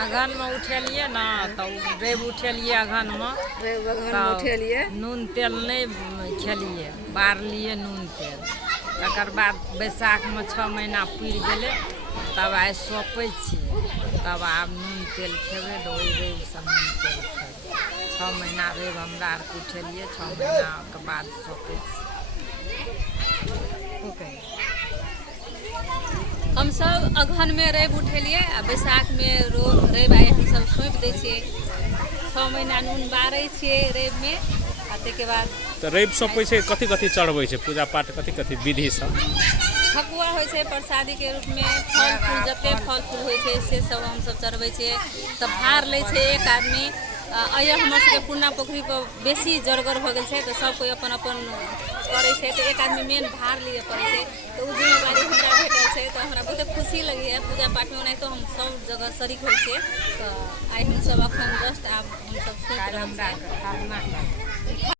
अगहन में उठेलिए ना तो रवि उठेलिए अगहन में उठेलिए नून तेल नहीं खेलिए, बारलिए नून तेल। तकर बाद बैसाख में 6 महीना पुरि गेलै, तब आइ सौंपै छियै, तब आब नून तेल खेबै तऽ ओहि रविसँ नून तेल खेबै। 6 महीना रवि हमरा आरके उठेलिए, 6 महीनाके बाद सौंपै छियै। हम सब अगहन में रवि उठेलिए आ बैसाख में रवि आइ हम सब सौंप दै छियै। 6 महीना नून बारै छियै रवि में आ ताहिके बाद तो रवि सौंपै छै, कथी कथी चढ़बै छै पूजा पाठ, कथी कथी विधि सब? ठकुआ होइ छै प्रसादी के रूप में, फल फूल जते फल फूल होइ छै से सब हम सब चढ़बै छियै। तब भार लै छै एक आदमी। अइया हमर सबके पूर्णा पोखरी पर बेसी जरगर भऽ गेल छै तऽ सब कोई अपन अपन करै छै, तऽ एक आदमी मेन भार लिए पड़ै छै। तऽ ओ जिम्मेवारी हमरा भेटल छै, तऽ हमरा बहुते खुशी लगैए। पूजा पाठ में ओनाहितो हम सब जगह शरीक होइ छियै। तऽ आइ हम सब अखन जस्ट आब हम सब सोचि रहल छियै।